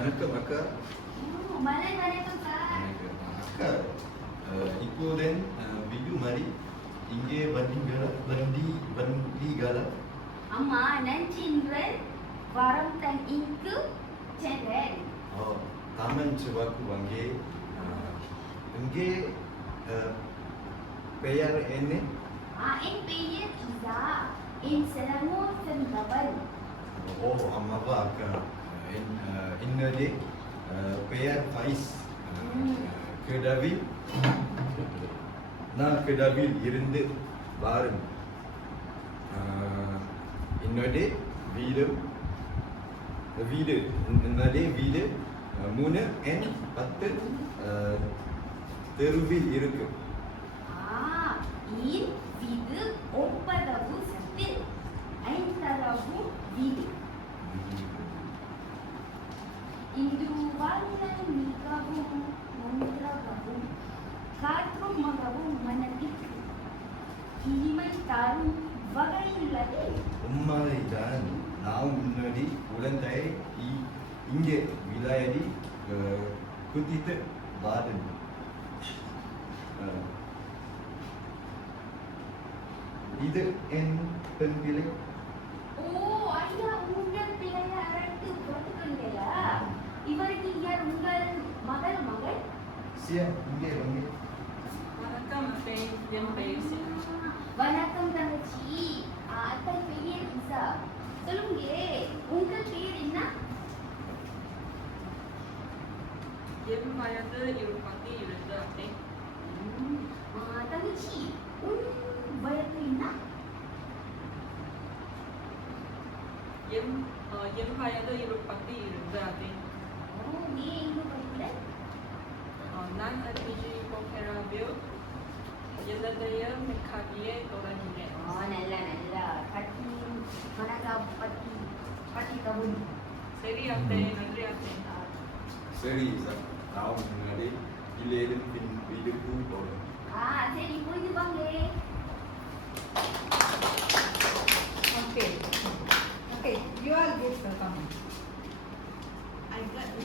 வணக்கம் அக்கா. வணக்கம் சார். அக்கா, இப்போ then video mari இங்கே வந்தீங்களா? அம்மா நன்றிங்கள் வரம் தன் இங்கு சென்றேன். taman sewaku wange இங்கே பெயர் என்ன? என் பெயர் இசா. என் Selangor சென்றவள். அம்மாவா அக்கா. என்னுடைய பெயர் ஃபைஸ். நான் கெடாவில் இருந்து வாரும். என்னுடைய வீடு என்னுடைய வீடு 3N10 தெருவில் இருக்கு. என் வீடு 9வது சத்தில் 5வது வீடு. இன்று வாழ்நாள் மிகவும் நன்றாகவும் காற்றுமாகவும் மனதிற்கு இனிமை தரும் வகையுள்ளது. உண்மைதான். நான் முன்னாடி குழந்தை இங்கே விளையாடி குதித்து வாடும். இது என் பெண் பிள்ளை. ஐயா, உங்கள் பிள்ளைய அழைத்து போட்டுக்கொண்டீங்களா? இவருக்கு யார் உங்கள் மகள்? சியா, இங்கே வாங்க. வணக்கம் அத்தை, என் பெயர் சியா. வணக்கம் தங்கச்சி. அத்தை பெயர் இசா. சொல்லுங்க, உங்கள் பெயர் என்ன? என் வயது 22 அத்தை. தங்கச்சி, உன் வயது என்ன? என் வயது 22 அத்தை. நீ எங்க படிக்கிற? நான் LPG Pokerabil. என்னுடைய மெக்கானியை தொடங்கினேன். நல்லா பட்டி மனதா பட்டி கவுன். சரி அத்தை, நன்றி அத்தை. சரி சார், நான் முன்னாடி இல்லையிலும் பின் வீட்டுக்கு போகிறேன். சரி, போயிட்டு வாங்க. Okay, you all get the comment.